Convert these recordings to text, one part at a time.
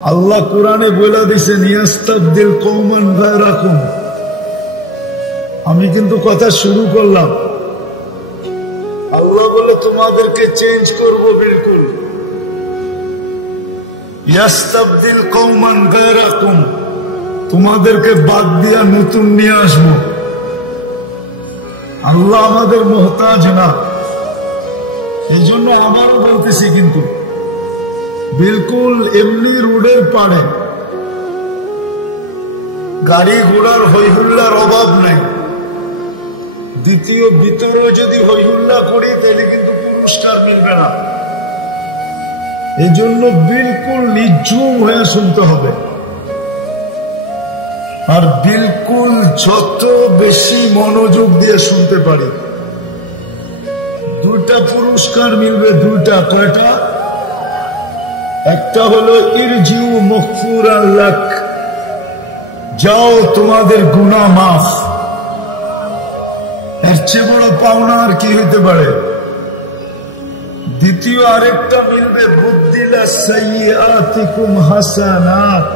আল্লাহ কোরআনে বলে দিয়েছেন ইয়াস্তাবদিল কওমান গায়রাকুম। আমি কিন্তু কথা শুরু করলাম, আল্লাহ বলে তোমাদেরকে চেঞ্জ করব বিলকুল। ইয়াস্তাবদিল কওমান গায়রাকুম, তোমাদেরকে বাদ দিয়া নতুন নিয়ে আসবো। আল্লাহ আমাদের মুহতাজ না, এই জন্য আমারও বলতেছি কিন্তু বিলকুল এমনি রোডের পাড়ে গাড়ি ঘোড়ার হইহুল্লার অভাব নাই। দ্বিতীয় ভিতরে যদি হইহুল্লা করি তাহলে কিন্তু পুরস্কার মিলবে না। এই জন্য বিলকুল নিঝুম হয়ে শুনতে হবে, আর বিলকুল যত বেশি মনোযোগ দিয়ে শুনতে পারি দুইটা পুরস্কার মিলবে। দুইটা, কয়টা? একটা হলো ইরজিউ মাগফুরান লাক, যাও তোমাদের গুনাহ মাফ। এর চেয়ে বড় পাওনা আর কি হইতে পারে? দ্বিতীয় আরেকটা মিলবে বুদ্দিলা সাইয়্যাতিকুম হাসানাত,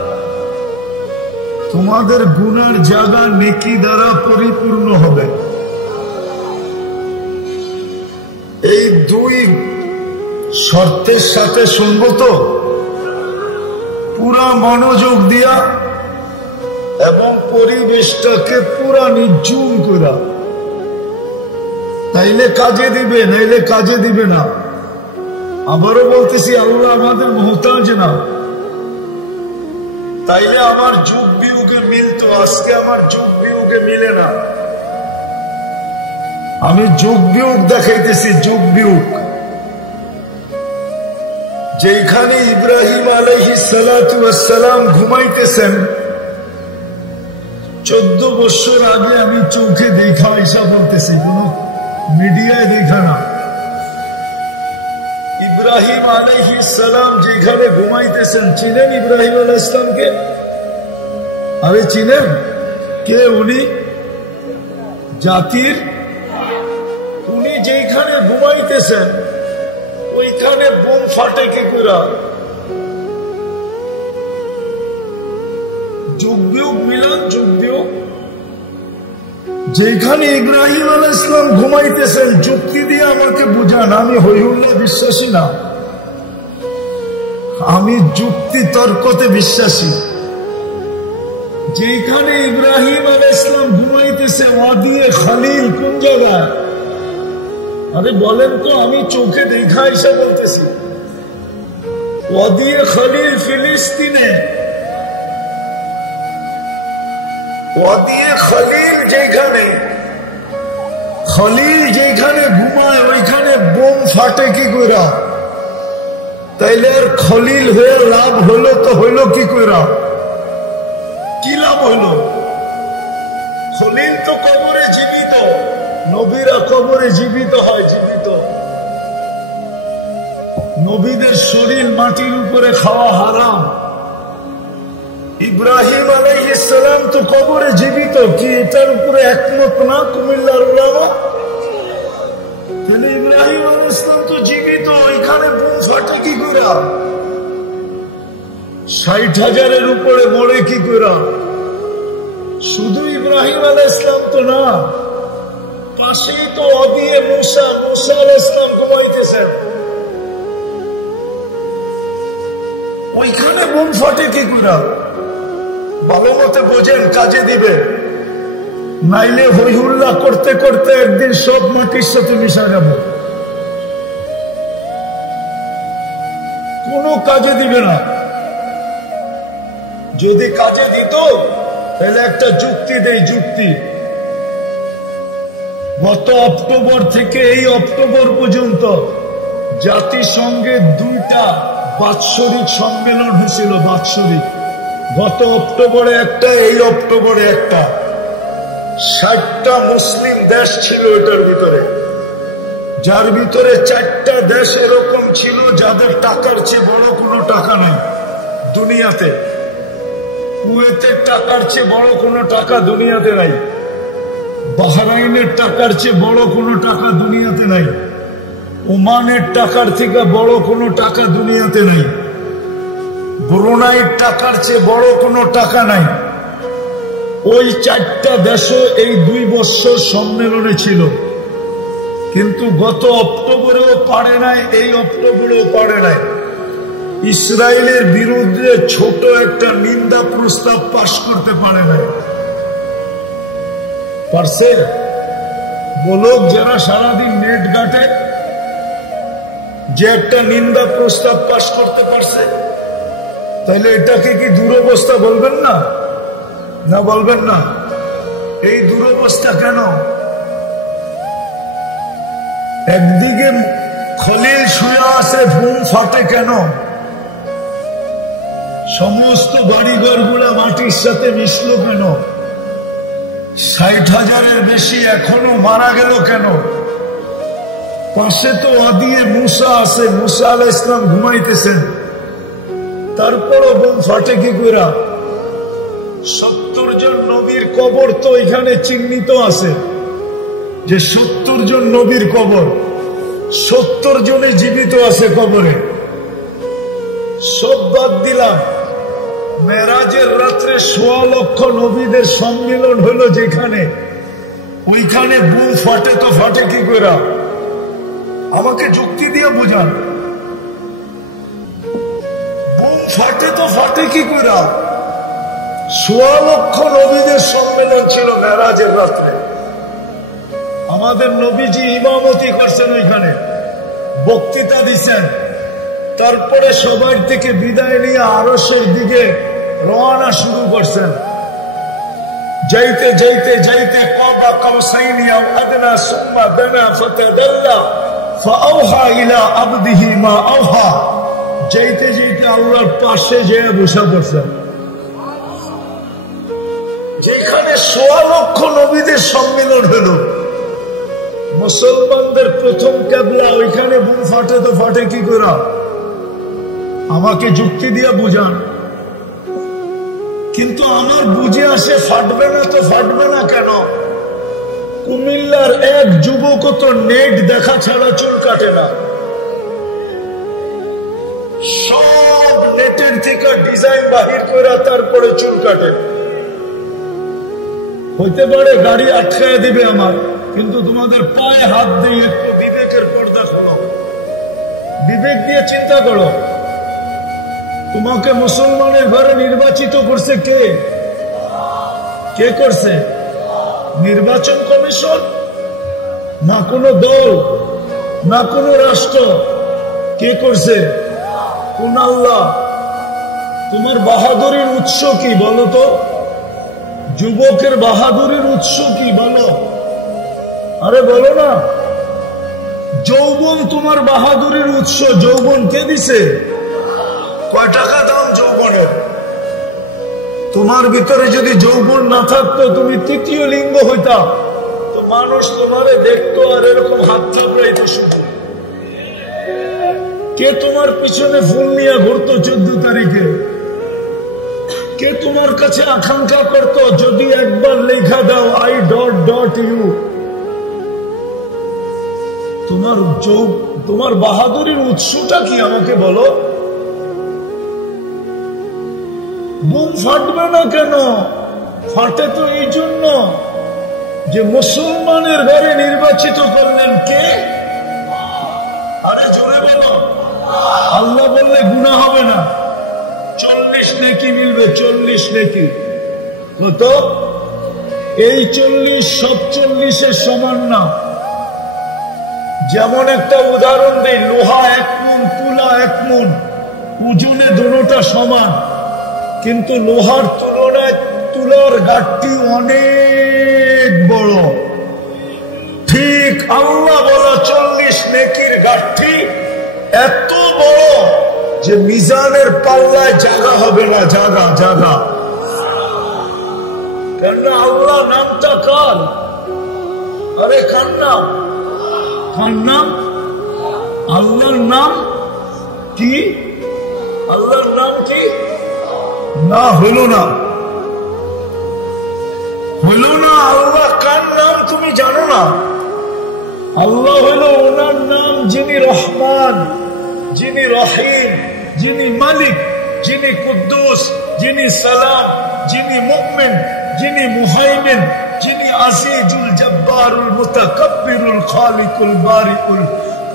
তোমাদের গুনার জায়গা নেকি দ্বারা পরিপূর্ণ হবে। এই দুই শর্তের সাথে শুনবো তো পুরা মনোযোগ দিয়া এবং পরিবেশটাকে পুরা নিঝুম করা, তাইলে কাজে দিবে, নাইলে কাজে দিবে না। আবারও বলতেছি, আল্লাহ আমাদের মুহতাজ না। তাইলে আমার যুগ বিয়োগে মিলতো, আজকে আমার যুগ বিয়োগে মিলে না। আমি যুগ বিয়োগ দেখাইতেছি, যুগ বিয়োগ। যেখানে ইব্রাহিম আলাইহিস সালাতু ওয়াস সালাম ঘুমাইতেছেন 14 বছর আগে আমি চোখে দেখা হিসাব বলতেছি, কোন মিডিয়ায় দেখা না। ইব্রাহিম আলাইহিস সালাম যেখানে ঘুমাইতেছেন, চিনেন ইব্রাহিম আলাইহিস সালামকে? আরে চিনেন কে উনি? জাতির উনি যেখানে ঘুমাইতেছেন ওইখানে বোম ফাটে কি করে? যুগ বিয়োগ মিলান, যুগ বিয়োগ। যেখানে ইব্রাহিম আলাইহিস সালাম ঘুমাইতেছেন, যুক্তি দিয়ে আমাকে বুঝান, আমি হইহুল্লা বিশ্বাসী না, আমি যুক্তি তর্কতে বিশ্বাসী। যেখানে ইব্রাহিম আলাইহিস সালাম ঘুমাইতেছে ওয়াদিয়ে খালিল কোন জায়গায়? আরে বলেন তো, আমি চোখে দেখা এসে বলতেছি। ওয়াদিয়ে খালিল ফিলিস্তিনে, ওয়াদিয়ে খালিল যেখানে, খালিল যেখানে ঘুমায় ওইখানে বোম ফাটে কি কইরা? তাইলে আর খলিল হয়ে লাভ হলো তো হইল কি কইরা? কি লাভ হইল? খলিল তো কবরে জীবিত, নবীরা কবরে জীবিত হয়, জীবিত। নবীদের শরীর মাটির উপরে খাওয়া হারাম। ইব্রাহিম আলাইহিস সালাম তো কবরে জীবিত, কি এটার উপরে একমত না কুমিল্লার উলামা? তাহলে ইব্রাহিম আলাইহিস সালাম তো জীবিত, ওইখানে বোম ফাটে কি করে? 60,000-এর উপরে মরে কি করে? শুধু ইব্রাহিম আলাইহিস সালাম তো না, পাশেই তো ওদিয়ে মুসা, মুসা আলাইহিস সালাম ঘুমাইতেছেন, ওইখানে বোম ফাটে কি করে? ভালো মতে বোঝেন, কাজে দিবে। নাইলে হইহুল্লা করতে করতে একদিন সব মাটির সাথে মিশা যাব, কোনো কাজে দিবে না। যদি কাজে দিত তাহলে একটা যুক্তি দেই, যুক্তি। গত অক্টোবর থেকে এই অক্টোবর পর্যন্ত জাতিসংঘের 2টা বাৎসরিক সম্মেলন হয়েছিল, বাৎসরিক। গত অক্টোবরে একটা, এই অক্টোবরে একটা। 60টা মুসলিম দেশ ছিল এটার ভিতরে, যার ভিতরে 4টা দেশ এরকম ছিল যাদের টাকার চেয়ে বড় কোনো টাকা নাই দুনিয়াতে। কুয়েতের টাকার চেয়ে বড় কোনো টাকা দুনিয়াতে নাই, বাহরাইনের টাকার চেয়ে বড় কোনো টাকা দুনিয়াতে নাই, ওমানের টাকার থেকে বড় কোনো টাকা দুনিয়াতে নাই। ব্রুনাইয়ের টাকার চেয়ে বড় কোনো টাকা নাই। ওই 4টা দেশও এই 2 বছর সম্মেলনে ছিল, কিন্তু গত অক্টোবরেও পারে নাই, এই অক্টোবরেও পারে নাই। ইসরায়েলের বিরুদ্ধে ছোট একটা নিন্দা প্রস্তাব পাশ করতে পারে নাই। পারছে? বলো, যারা সারাদিন নেট ঘাটে, যে একটা নিন্দা প্রস্তাব পাশ করতে পারছে, তাহলে এটাকে কি দুরবস্থা বলবেন না? না বলবেন না? এই দুরবস্থা কেন? একদিকে খলিল শুয়ে আছে, বুম ফাটে কেন? সমস্ত বাড়িঘর গুলা মাটির সাথে মিশলো কেন? 60,000-এর বেশি এখনো মারা গেল কেন? পাশে তো আদিয়ে মুসা আছে, মুসা আলাইহিস সালাম ঘুমাইতেছেন, তারপরও বুম ফাটে কি করে? 70 জন নবীর কবর তো এখানে চিহ্নিত আছে, যে 70 জন নবীর কবর, 70 জনে জীবিত আছে কবরে। সব বাদ দিলাম, মেরাজের রাত্রে 1.25 লক্ষ নবীদের সম্মিলন হলো যেখানে, ওইখানে বুম ফাটে তো ফাটে কি করে? আমাকে যুক্তি দিয়ে বোঝান। বুম ফাটে তো ফাটে কি করে? 1.25 লক্ষ নবীদের সম্মেলন ছিল মেরাজের রাত্রে। আমাদের নবীজি ইমামতি করছেন, ওইখানে বক্তৃতা দিচ্ছেন, তারপরে সবার থেকে বিদায় নিয়ে আরশের দিকে রওনা শুরু করছেন। যাইতে যাইতে যাইতে কাবা কাউসাইনি আও আদনা সুম্মা দানা ফাতাদাল্লা ফাআওহা ইলা আবদিহি মা আওহা। যাইতে যাইতে আল্লাহর পাশে যেয়ে বসে পড়ছেন, যেখানে 1.25 লক্ষ নবীদের সম্মেলন হলো। মুসলমানদের প্রথম কেবলা, ওইখানে বুম ফাটে তো ফাটে কি করে? আমাকে যুক্তি দিয়ে বুঝান। কিন্তু আমার বুঝে আসে, ফাটবে না তো ফাটবে না কেন? কুমিল্লার এক যুবক তো নেট দেখা ছাড়া চুল কাটে না, সব নেটের থেকে ডিজাইন বাহির করে তারপরে চুল কাটে। হইতে পারে গাড়ি আটকায় দিবে আমার, কিন্তু তোমাদের পায়ে হাত দিয়ে একটু বিবেকের পর্দা খোলো, বিবেক দিয়ে চিন্তা করো। তোমাকে মুসলমানের ঘরে নির্বাচিত করছে কে? কে করছে? নির্বাচন কমিশন? না কোনো দল, না কোনো রাষ্ট্র? কে করছে? কোন আল্লাহ? তোমার বাহাদুরির উৎস কি বলো তো? যুবকের বাহাদুরির উৎস কি বলো? আরে বলো না। যৌবন তোমার বাহাদুরির উৎস। যৌবন কে দিছে? কয় টাকা দাম যৌবনের? তোমার ভিতরে যদি যৌবন না থাকতো, তুমি তৃতীয় লিঙ্গ হইতা, তো মানুষ তোমারে দেখতো আর এরকম হাত চাপড়াইতো শুধু। কে তোমার পিছনে ফুল নিয়ে ঘুরতো 14 তারিখে? কে তোমার কাছে আকাঙ্ক্ষা করতো যদি একবার লেখা দাও I.U? তোমার বাহাদুরির উৎসটা কি আমাকে বলো? বুম ফাটবে না কেন? ফাটে তো এই জন্য যে মুসলমানের ঘরে নির্বাচিত করলেন কে? আরে জোরে বলো। আল্লাহ বললে গুনাহ হবে না, 40 নেকি মিলবে। 40 নেকি কত? এই 40 সব 40-এর সমান না। যেমন একটা উদাহরণ দেই, লোহা 1 মুন, তুলা 1 মুন, ওজনে দুটোটা সমান, কিন্তু লোহার তুলনায় তুলার গাঠটি অনেক বড়। ঠিক আল্লাহ বলো 40 নেকির গাঠটি এত বড় যে মিজানের পাল্লায় জায়গা হবে না। জায়গা জায়গা কেন? আল্লাহ নামটা কার? আরে কার নাম? কার নাম? আল্লাহর নাম কি? আল্লাহর নাম কি? না হলো না, হলো না। আল্লাহ কার নাম তুমি জানো না? আল্লাহ হলো ওনার নাম যিনি রহমান, যিনি রহিম, যিনি মালিক, যিনি কুদ্দুস, যিনি সালাম, যিনি মুমিন, যিনি মুহাইমিন, যিনি আজিজুল জব্বারুল মুতাকাব্বিরুল খালিকুল বারিকুল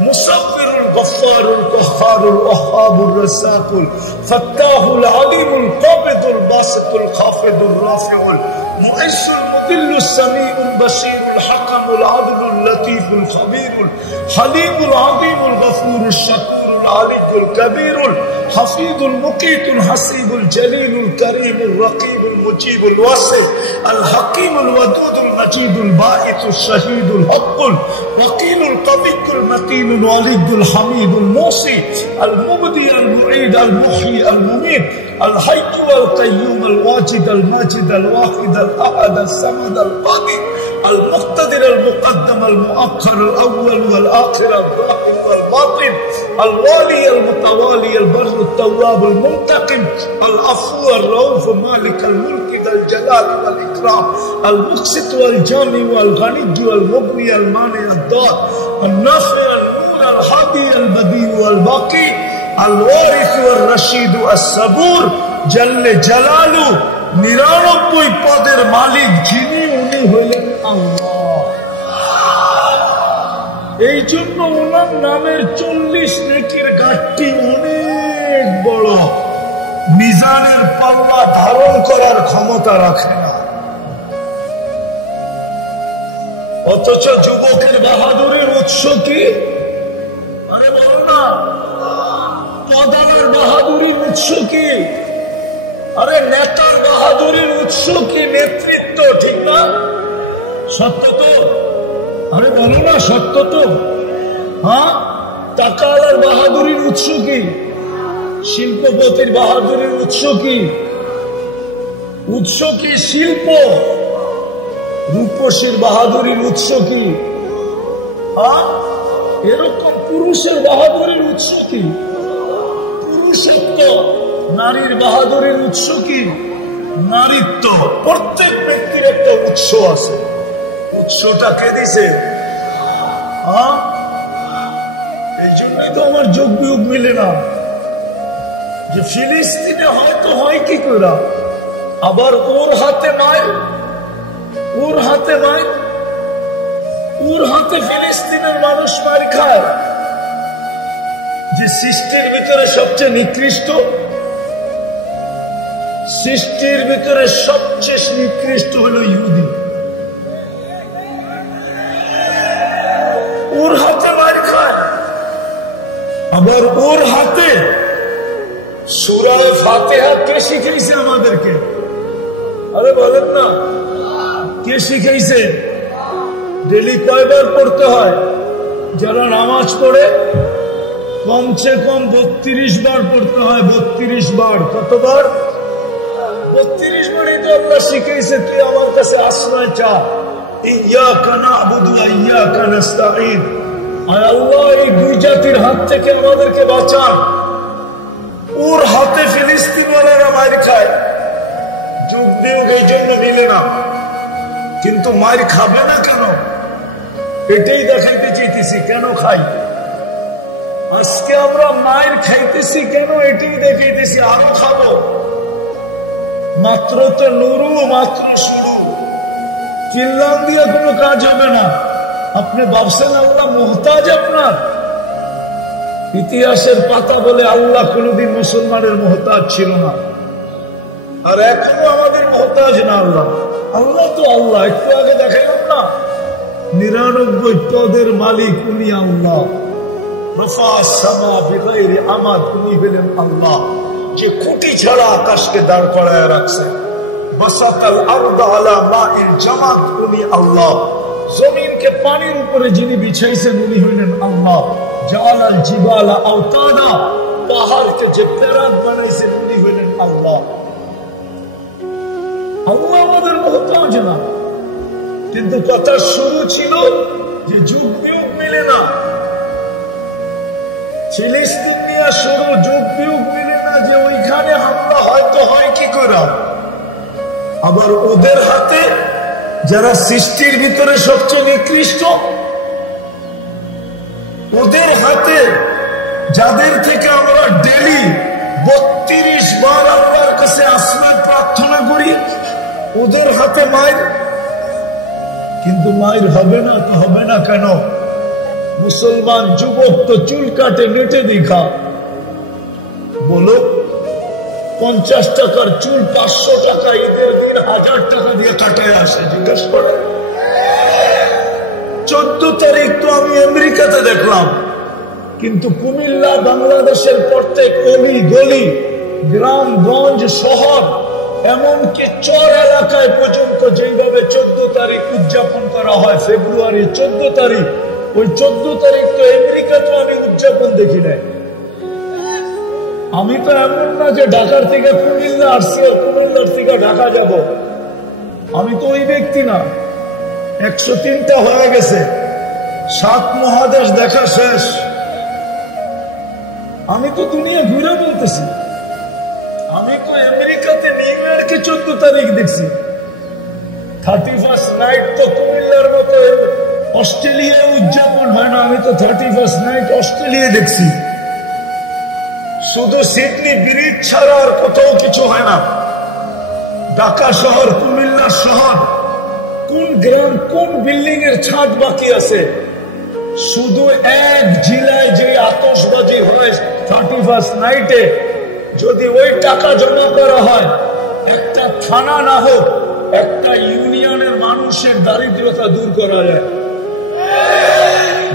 মুসাব্বিরুল গফফারুল কহ্হারুল ওয়াহ্হাবুর রাসাকুল ফাত্তাহুল আলিমুল কাবিদুল বাসিতুল খাফিদুর রাফিউল মুইসুল মুদিল্লুস সামিউল বাসীরুল হাকামুল আদলুল লতীফুল খবীরুল হালিমুল আযীমুল গফুরুশ শাকুরুল আলিকুল কবীরুল হাফিজুল মুকীতুল হাসিবুল জলিলুল করিমুর রকিবুল মুজিবুল ওয়াসি আল হাকিমুল ওয়াদুদুল মাজিদুল বাঈসুশ শাহীদুল হক্কুল ওয়াকিলুল কবিয়্যুল মাতিনুল ওয়ালিদুল হামিদুল মুসি আল মুবদি আল মুঈদ আল মুহয়ি আল মুমীত আল হাইয়্যু আল কাইয়্যুম আল ওয়াজিদ আল মাজিদ আল ওয়াহিদ আল আহাদ আল সামাদ আল কাদির আল মুক্তাদির আল মুকদ্দম আল মুআখ্খার আল আউয়াল ওয়াল আখির আল যাহির ওয়াল বাতিন আল ওয়ালি আল মুতাওয়ালি আল বার التواب المنتقم العفو الرؤوف مالك الملك ذا الجلال والإكرام المقسط والجامع والغني والمغني المانع الضار النافع النور الهادي البديع والباقي الوارث والرشيد الصبور جل جلاله 99 পদের মালিক যিনি উনি হলেন আল্লাহ। এই জন্য ওনার নামের 40 নেকির ঘাটতি অনেক বড়, মিজানের পাল্লা ধারণ করার ক্ষমতা রাখে না। অথচ যুবকের বাহাদুরের উৎস কি? আরে বলো না, পদার বাহাদুরের উৎস কি? আরে নেতার বাহাদুরের উৎস কি? নেতৃত্ব, ঠিক না? সত্য তো? আরে বলো না, সত্য তো? হ্যাঁ, টাকাওয়ালার বাহাদুরের উৎস কি? শিল্পপতির বাহাদুরের উৎস কি? উৎস কি শিল্প? রূপসীর বাহাদুরের উৎস কি? এরকম পুরুষের বাহাদুরের উৎস কি? পুরুষত্ব। নারীর বাহাদুরের উৎস কি? নারীত্ব। প্রত্যেক ব্যক্তির একটা উৎস আছে। উৎসটা কে দিছে? এই জন্যই তো আমার যোগ বিয়োগ মিলে না, যে ফিলিস্তিনে হয়তো হয় কি করে, আবার ওর হাতে মায়, ওর হাতে মায়, ওর হাতে ফিলিস্তিনের মানুষ মার খায়। যে সৃষ্টির ভিতরে সবচেয়ে নিকৃষ্ট, সৃষ্টির ভিতরে সবচেয়ে নিকৃষ্ট হলো ইহুদি, ওর হাতে মার খায়। আবার ওর হাতে সূরা ফাতিহা কে শিখাইছে আমাদেরকে? আরে বলেন না, কে শিখাইছে? ডেলি কয়বার পড়তে হয়? যারা নামাজ পড়ে কমসে কম 32 বার পড়তে হয়। 32 বার। কতবার? 32 বারই তো আল্লাহ শিখাইছে। তুই আমার কাছে আশ্রয় চা, ইয়াকা না'বুদু ওয়া ইয়াকা নাস্তাঈন। আয় আল্লাহ, এই দুই জাতির হাত থেকে আমাদেরকে বাঁচান। ওর হাতে ফিলিস্তিনিরা মার খায়। যুগ বিয়োগ এই জন্য মিলে না, কিন্তু মার খাবে না কেন? এটাই দেখাইতে চাইতেছি, কেন খাই। আজকে আমরা মায়ের খাইতেছি কেন, এটাই দেখাইতেছি। আরো খাবো। মাত্র তো নুরু, মাত্র শুরু। চিল্লান দিয়ে কোনো কাজ হবে না। আপনি ভাবছেন আল্লাহ মুহতাজ আপনার? ইতিহাসের পাতা বলে আল্লাহ কোনদিন মুসলমানের মুহতাজ ছিল না, আর এখনো আমাদের মুহতাজ না আল্লাহ। আল্লাহ তো আল্লাহ। একটু আগে দেখাইলাম না, 99 পদের মালিক উনি আল্লাহ। উনি হলেন আল্লাহ, যে খুঁটি ছাড়া আকাশকে দাঁড় করায় রাখছে। বাসাতাল আরদ আলা মাইল জামাত, উনি আল্লাহ। জমিনকে পানির উপরে যিনি বিছাইছেন উনি হলেন আল্লাহ। জালাল জিবালা আওতাদা, পাহাড়কে যে ফেরাত বানাইছেন উনি হলেন আল্লাহ। আল্লাহ আমাদের মুহতাজ না, কিন্তু কথা শুরু ছিল যে যুগ বিয়োগ মিলে না। ফিলিস্তিন নিয়ে শুরু, যুগ বিয়োগ মিলে না, যে ওইখানে হামলা হয়তো হয় কি করে। আবার ওদের হাতে যারা সৃষ্টির ভিতরে সবচেয়ে নিকৃষ্ট, ওদের হাতে যাদের থেকে আমরা ডেলি 32 বার আল্লাহর কাছে আসমার প্রার্থনা করি, ওদের হাতে মায়ের, কিন্তু মায়ের হবে না তো হবে না কেন? মুসলমান যুবক তো চুল কাটে নেটে দেখা, বলো 50 টাকার চুল 500 টাকা, ঈদের দিন 1000 টাকা দিয়ে কাটায় আসে, জিজ্ঞেস করে। 14 তারিখ তো আমি আমেরিকাতে দেখলাম, কিন্তু কুমিল্লা বাংলাদেশের প্রত্যেক অলি গলি, গ্রাম গঞ্জ শহর, এমনকি চর এলাকায় পর্যন্ত যেভাবে 14 তারিখ উদযাপন করা হয়, ফেব্রুয়ারি 14 তারিখ, ওই 14 তারিখ তো আমেরিকাতে আমি উদযাপন দেখি নাই। আমি তো এমন না যে ঢাকার থেকে কুমিল্লা আসছি, কুমিল্লার থেকে ঢাকা যাব, আমি তো ওই ব্যক্তি না। 103টা হয়ে গেছে, 7 মহাদেশ দেখা শেষ। আমি তো দুনিয়া ঘুরে বলতেছি, আমি তো আমেরিকাতে নিউ ইয়র্কে 14 তারিখ দেখছি। 31st নাইট তো কুমিল্লার মতো অস্ট্রেলিয়ায় উদযাপন হয় না, আমি তো 31st নাইট অস্ট্রেলিয়া দেখছি। শুধু সিডনি ব্রিজ ছাড়া আর কোথাও কিছু হয় না। ঢাকা শহর, কুমিল্লা শহর, কোন গ্রাম, কোন বিল্ডিং এর ছাদ বাকি আছে? শুধু এক জেলায় যে আতশবাজি হয় 31st নাইটে, যদি ওই টাকা জমা করা হয়, একটা থানা না হোক, একটা ইউনিয়নের মানুষের দারিদ্রতা দূর করা যায়।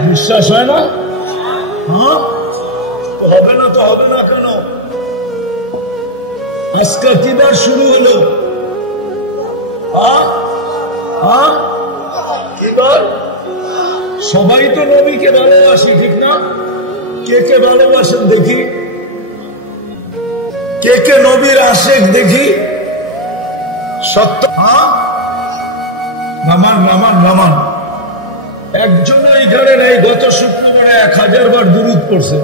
বিশ্বাস হয় না? হ্যাঁ, হবে না তো হবে না কেন? আজকে কিবার শুরু হলো? কিবার? সবাই তো নবীকে ভালোবাসে, ঠিক না? কে কে ভালোবাসেন দেখি, কে কে নবীর আশেক দেখি। সত্য? নামান নামান নামান। একজন এই ঘরে নেই, গত শুক্রবারে 1000 বার দুরূদ পড়ছে,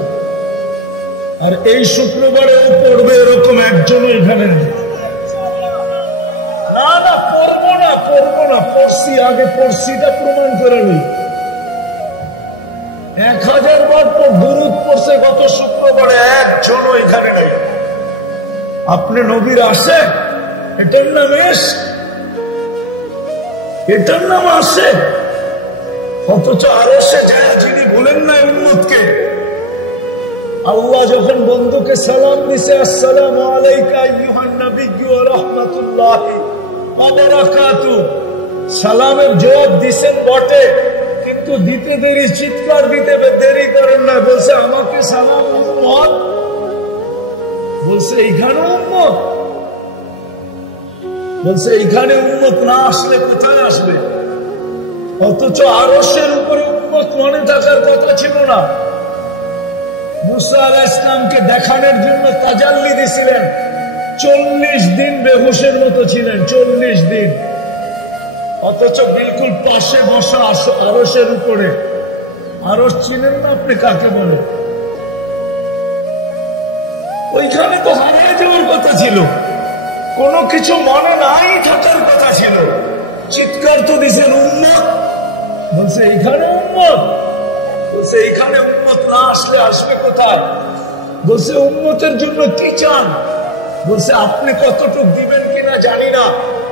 আর এই শুক্রবারে ও পড়বে, এরকম একজন এখানে নেই। না না, পড়বো না, পড়বো না, পড়ছি, আগে পড়ছিটা প্রমাণ করে নিই। 1000 বার দুরূদ পড়ছে গত শুক্রবারে, একজন এখানে নেই। আপনি নবীর আসে, এটার নাম এস, এটার নাম আসে, অথচ আরো সে যায়, যিনি ভুলেন না উম্মতকে। আল্লাহ যখন বন্ধুকে সালাম দিছে, আসসালামু আলাইকা আইয়ুহান নাবিয়্যু ওয়া রাহমাতুল্লাহি ওয়া বারাকাতুহু, সালামের জবাব দিছেন বটে, কিন্তু দিতে দেরি, চিৎকার দিতে দেরি করেন না। বলছে আমাকে সালাম উম্মত, বলছে এইখানে উম্মত, বলছে এইখানে উম্মত না আসলে কোথায় আসবে? অথচ আরশের উপরে উম্মত মনে থাকার কথা ছিল না। মুসা আলাইহিস সালামকে দেখানোর জন্য তাজাল্লি দিছিলেন, 40 দিন বেহুশের মতো ছিলেন, 40 দিন। অথচ বিলকুল পাশে বসা আরশের উপরে। আরশ চিনেন না আপনি কাকে বলে? ওইখানে তো হারিয়ে যাওয়ার কথা ছিল, কোনো কিছু মনে নাই থাকার কথা ছিল। চিৎকার তো দিছেন উম্মত, বলছে এইখানে উম্মত, বলছে এইখানে উম্মত না আসলে আসবে কোথায়? বলছে উম্মতের জন্য কি চান? বলছে আপনি কতটুকু দিবেন কিনা জানি না,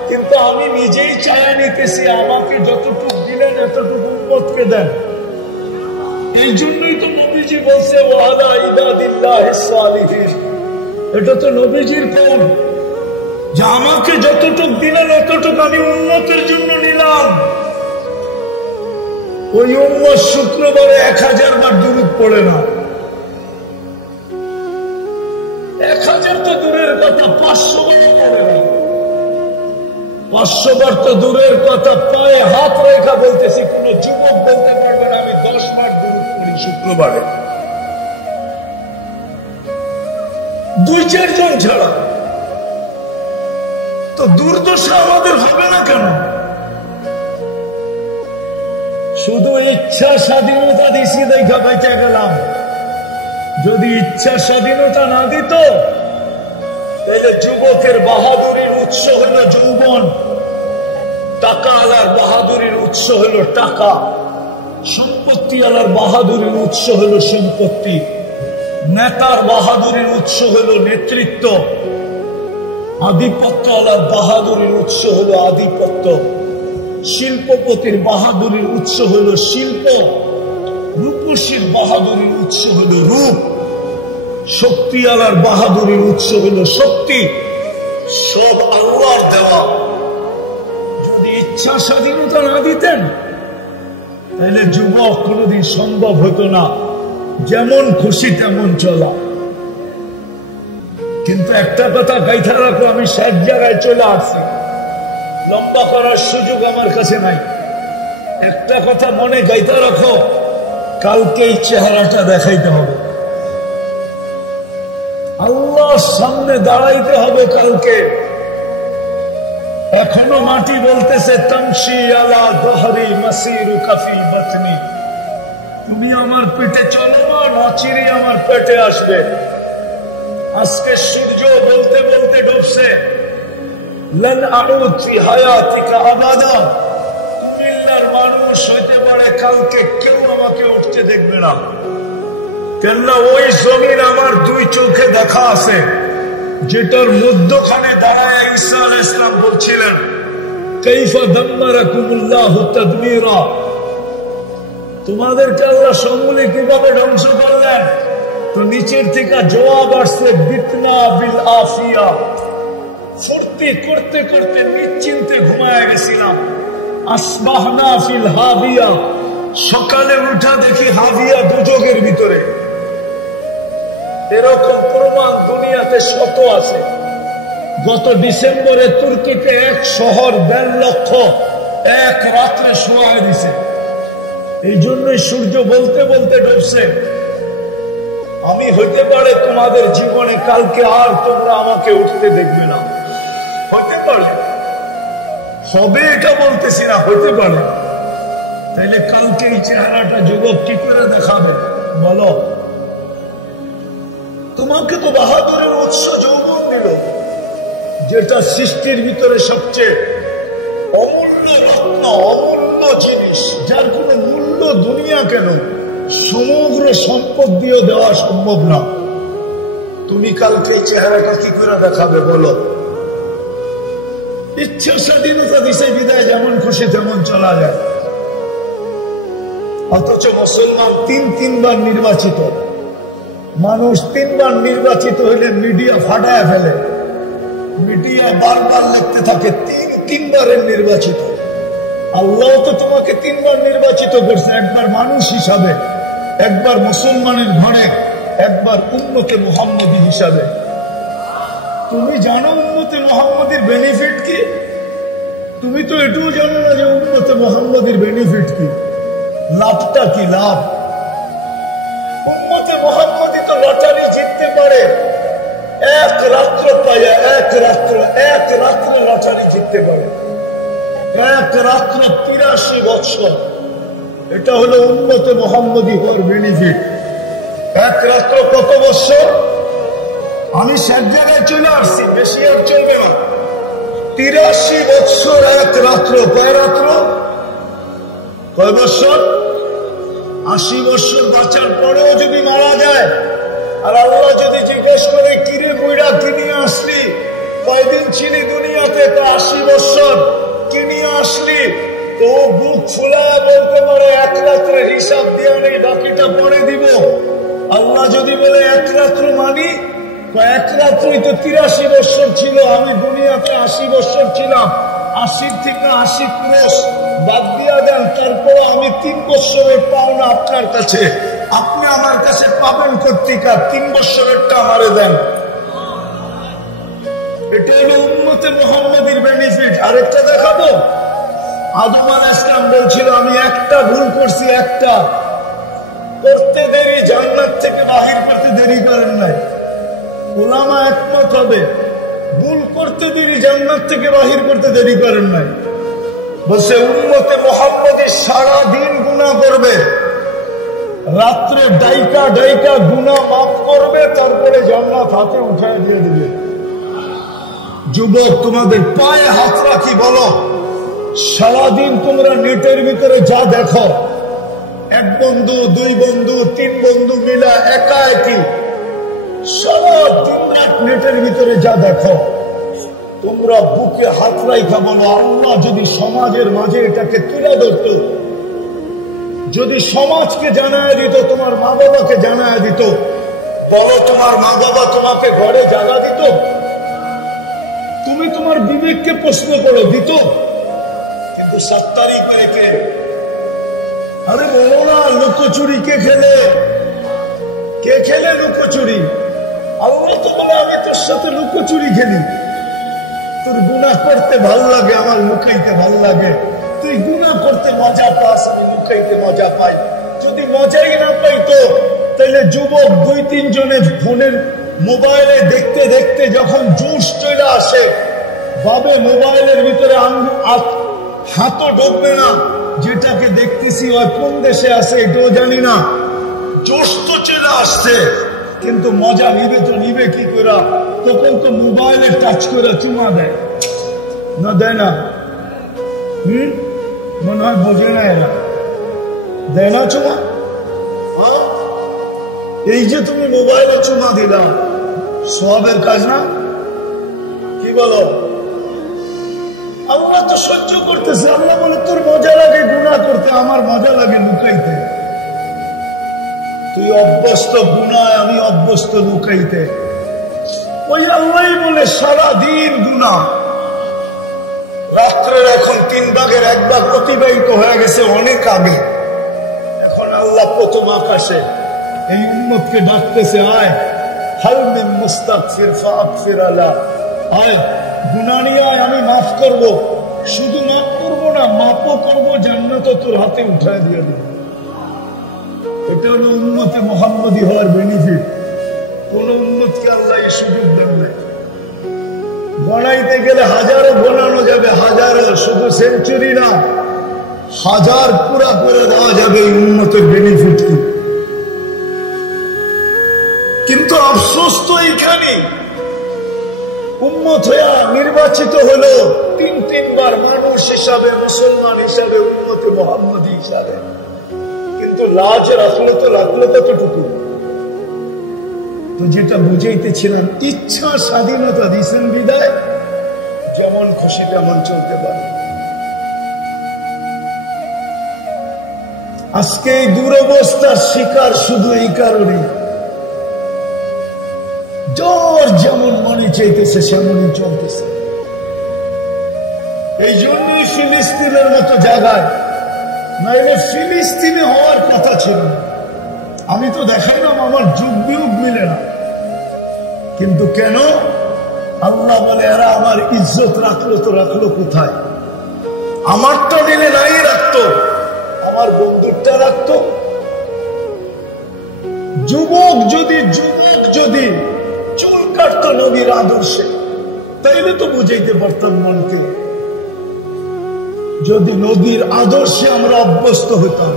কিন্তু আমি নিজেই চায়া নিতেছি, আমাকে যতটুকু দিলেন এতটুকু উম্মতকে দেন। এই জন্যই তো নবীজি বলছে ওয়ালা ইবাদিল্লাহিস সালিহিন, এটা তো নবীজির কওল, যে আমাকে যতটুকু দিলেন এতটুকু আমি উম্মতের জন্য নিলাম। ওই উম্মত শুক্রবারে 1000 বার দুরূদ পড়ে না, 1000 তো দূরের কথা, 500 বার পড়ে না। 500 বার তো দূরের কথা, পায়ে হাত রেখা বলতেছি, কোন যুবক বলতে পারবে না আমি 10 বার দুরূদ পড়ি শুক্রবারে, 2-4 জন ছাড়া। তো দুর্দশা আমাদের হবে না কেন? শুধু ইচ্ছা স্বাধীনতা দিছি দেখা বেঁচে গেলাম। যদি ইচ্ছা স্বাধীনতা না দিত, তাহলে যুবকের বাহাদুরির উৎস হলো যৌবন, টাকা আলার বাহাদুরির উৎস হলো টাকা, সম্পত্তি আলার বাহাদুরির উৎস হলো সম্পত্তি। নেতার বাহাদুরির উৎস হলো নেতৃত্ব, আধিপত্যওয়ালার বাহাদুরির উৎস হলো আধিপত্য, শিল্পপতির বাহাদুরির উৎস হলো শিল্প, রূপসীর বাহাদুরির উৎস হলো রূপ, শক্তিওয়ালার বাহাদুরির উৎস হলো শক্তি। সব আল্লাহর দেওয়া। যদি ইচ্ছা স্বাধীনতা না দিতেন তাহলে যুবক কোনোদিন সম্ভব হতো না যেমন খুশি তেমন চলা। কিন্তু একটা কথা গাইথা রাখো, আমি 60 জায়গায় চলে আসছি, লম্বা করার সুযোগ আমার কাছে নাই। একটা কথা মনে গাইথা রাখো, কালকে এই চেহারাটা দেখাইতে হবে, আল্লাহর সামনে দাঁড়াইতে হবে কালকে। এখনো মাটি বলতেছে তামশি আলা দহরি মাসিরু কাফি বাতনি, তুমি আমার পেটে চলো না, চিরি আমার পেটে আসবে। আজকে সূর্য বলতে বলতে ডুবছে, লান আউদ ফি হায়াতিকা আবাদা, কুমিল্লার মানুষ হইতে পারে কালকে কেউ আমাকে উঠতে দেখবে না, কেননা ওই জমিন আমার 2 চোখে দেখা আছে, যেটার মধ্যখানে দাঁড়ায় ঈসা আলাইহিস সালাম বলছিলেন কাইফা দাম্মারাকুমুল্লাহু তাদমীরা, তোমাদেরকে আল্লাহ সমূলে কিভাবে ধ্বংস করলেন। তো নিচের থেকে জবাব আসছে বিতনা বিল আফিয়া, ফুর্তি করতে করতে নিশ্চিন্তে ঘুমায় গেছিলাম। আসবাহনা ফিল হাবিয়া, সকালে উঠা দেখি হাবিয়া দুজকের ভিতরে। এরকম প্রমাণ দুনিয়াতে শত আছে। গত ডিসেম্বরে তুর্কিতে এক শহর 1.5 লক্ষ এক রাত্রে শোয়া দিছে। এই জন্যই সূর্য বলতে বলতে ডুবছে। আমি হইতে পারে তোমাদের জীবনে কালকে আর তোমরা আমাকে উঠতে দেখবে না, হইতে পারে, হবে এটা বলতেছি না, হইতে পারে। তাইলে কালকে এই চেহারাটা যুবক কি করে দেখাবে বলো? তোমাকে তো বাহাদুরের উৎস যৌবন দিল, যেটা সৃষ্টির ভিতরে সবচেয়ে অমূল্য রত্ন, অমূল্য জিনিস, যার কোনো মূল্য দুনিয়া কেন সমগ্র সম্পদ দিয়ে দেওয়া সম্ভব না। তুমি কালকে এই চেহারাটা কি করে দেখাবে বলো? ইচ্ছা স্বাধীনতা দিছে বিদায়, যেমন খুশি তেমন চলা যায়। অথচ মুসলমান 3বার নির্বাচিত মানুষ, 3বার নির্বাচিত হইলে মিডিয়া ফাটায় ফেলে, মিডিয়া বারবার লিখতে থাকে 3বারের নির্বাচিত। আল্লাহ তো তোমাকে 3বার নির্বাচিত করছে, একবার মানুষ হিসাবে, একবার মুসলমানের ঘরে, একবার উম্মতে মুহাম্মদী হিসাবে। তুমি জানো উম্মতে মুহাম্মদীর বেনিফিট কি? তুমি তো এটুকু জানো না যে উম্মতে মুহাম্মদীর বেনিফিট কি, লাভটা কি। লাভ উম্মতে মুহাম্মদী তো লটারি জিততে পারে, এক রাত্র পাইয়া, এক রাত্র লটারি জিততে পারে, এক রাত্র 83 বছর। এটা হলো উম্মতে মুহাম্মদী হওয়ার বেনিফিট। এক রাত্র কত বছর? আমি 60 জায়গায় চলে আসছি, বেশি আর চলবে না। 83 বছর এক রাত্র, কয় রাত্র, কয় বছর? 80 বছর বাঁচার পরেও যদি মারা যায়, আর আল্লাহ যদি জিজ্ঞেস করে কিরে বুইড়া কি নিয়ে আসলি, কয়দিন ছিলি দুনিয়াতে? তো 80 বছর। কি নিয়ে আসলি? তো বুক ফুলায় বলতে পারে এক রাত্রে হিসাব দিয়ে নেই, বাকিটা পরে দিব। আল্লাহ যদি বলে এক রাত্র মানি, এক রাত্রই তো 83 বছর ছিল, আমি দুনিয়াতে 80 বছর ছিলাম, 80 থেকে 80 ক্রোশ বাদ দিয়া দেন, তারপরে আমি 3 বছরের পাওনা আপনার কাছে, আপনি আমার কাছে পাবেন কর্তিকা, 3 বছরেরটা আমারে দেন। এটা হলো উম্মতে মুহাম্মদীর বেনিফিট। আরেকটা দেখাবো, আদম আলাইহিস সালাম বলছিল আমি একটা ভুল করছি, একটা করতে দেরি, জান্নাত থেকে বাহির করতে দেরি করেন নাই। উলামা একমত হবে, ভুল করতে দেরি, জান্নাত থেকে বাহির করতে দেরি করেন নাই। বলছে উম্মতে মুহাম্মদী সারাদিন গুনাহ করবে, রাত্রে ডাইকা ডাইকা গুনাহ মাফ করবে, তারপরে জান্নাত হাতে উঠায় দিয়ে দিবে। যুবক, তোমাদের পায়ে হাত রাখি বলো, সারাদিন তোমরা নেটের ভিতরে যা দেখো, 1 বন্ধু 2 বন্ধু 3 বন্ধু মিলা একা একই সারা দিন রাত নেটের ভিতরে যা দেখো, তোমরা বুকে হাত রাইখা বলো, আল্লাহ যদি সমাজের মাঝে এটাকে তুলে ধরত, যদি সমাজকে জানায় দিত, তোমার মা বাবাকে জানায় দিত, বলো তোমার মা বাবা তোমাকে ঘরে জায়গা দিত? তুমি তোমার বিবেককে প্রশ্ন করো, দিত? কিন্তু 7 তারিখ রেখে, আরে বলো না, লুকোচুরি কে খেলে? কে খেলে লুকোচুরি? আল্লাহ তো বলে, আমি তোর সাথে লুকোচুরি খেলি। তোর গুনাহ করতে ভাল লাগে, আমার লুকাইতে ভাল লাগে। তুই গুনাহ করতে মজা পাস, আমি লুকাইতে মজা পাই। যদি মজাই না পাইতো, তাহলে যুবক 2-3 জনের ফোনের মোবাইলে দেখতে দেখতে যখন জোশ চলে আসে, ভাবে মোবাইলের ভিতরে হাতও ঢুকবে না, যেটাকে দেখতেছি ওই কোন দেশে আছে এটাও জানি না। জোশ তো চলে আসছে, কিন্তু মজা নিবে তো নিবে কি করে? তখন তো মোবাইলে টাচ করে চুমা দেয় না, দেয় না? মনে হয় বোঝে না এরা, দেয় না চুমা? এই যে তুমি মোবাইলে চুমা দিলাম, সওয়াবের কাজ না? কি বলো? আল্লাহ তো সহ্য করতেছে। আল্লাহ বলে, তোর মজা লাগে গুনাহ করতে, আমার মজা লাগে লুকাইতে। তুই অভ্যস্ত গুনায়, আমি অভ্যস্ত লুকাইতে। ওই আল্লাহ বলে, সারাদিন গুনাহ। রাত্রের এখন 3 ভাগের 1 ভাগ অতিবাহিত হয়ে গেছে অনেক আগে। এখন আল্লাহ প্রথম আকাশে এই উম্মতকে ডাকতেছে, আয় হাল মিন মুস্তাগফির ফাগফির আলা, আয় গুনাহ নিয়ে আয়, আমি মাফ করব। শুধু মাফ করব না, মাফও করব, জান্নাত তোর হাতে উঠায় দিয়ে দেব। এটা হলো উম্মতে মুহাম্মদী হওয়ার বেনিফিট। কোন উম্মতকে আল্লাহ এই সুযোগ দেন না। গণাইতে গেলে হাজারও গণানো যাবে, হাজারও, শুধু সেঞ্চুরি না, 1000 পুরা করে দেওয়া যাবে এই উম্মতের বেনিফিট কি। কিন্তু আফসোস তো এইখানে, উম্মত হইয়া নির্বাচিত হলো 3 বার মানুষ হিসাবে, মুসলমান হিসাবে, উম্মতে মুহাম্মদী হিসাবে, কিন্তু লাজ রাখলো তো লাগলো কতটুকু? তো যেটা বুঝাইতেছিলাম, ইচ্ছা স্বাধীনতা দিয়েছেন বিদায়, যেমন খুশি তেমন চলতে পারে। আজকে এই দুরবস্থার শিকার শুধু এই কারণে, জ্বর যেমন মনে চাইতেছে সেমনই চলতেছে। এই জন্যই ফিলিস্তিনের মতো জায়গায়, নাইলে ফিলিস্তিনে হওয়ার কথা ছিল না। আমি তো দেখাইলাম আমার যুগ বিয়োগ মিলে না, কিন্তু কেন? আল্লাহ বলে, এরা আমার ইজ্জত রাখলো তো রাখলো কোথায়? আমারটা দিলে নাই রাখতো, আমার বন্ধুরটা রাখতো। যুবক যদি চুল কাটতো নবীর আদর্শে, তাইলে তো বুঝাইতে পারতাম মনকে। যদি নবীর আদর্শে আমরা অভ্যস্ত হইতাম,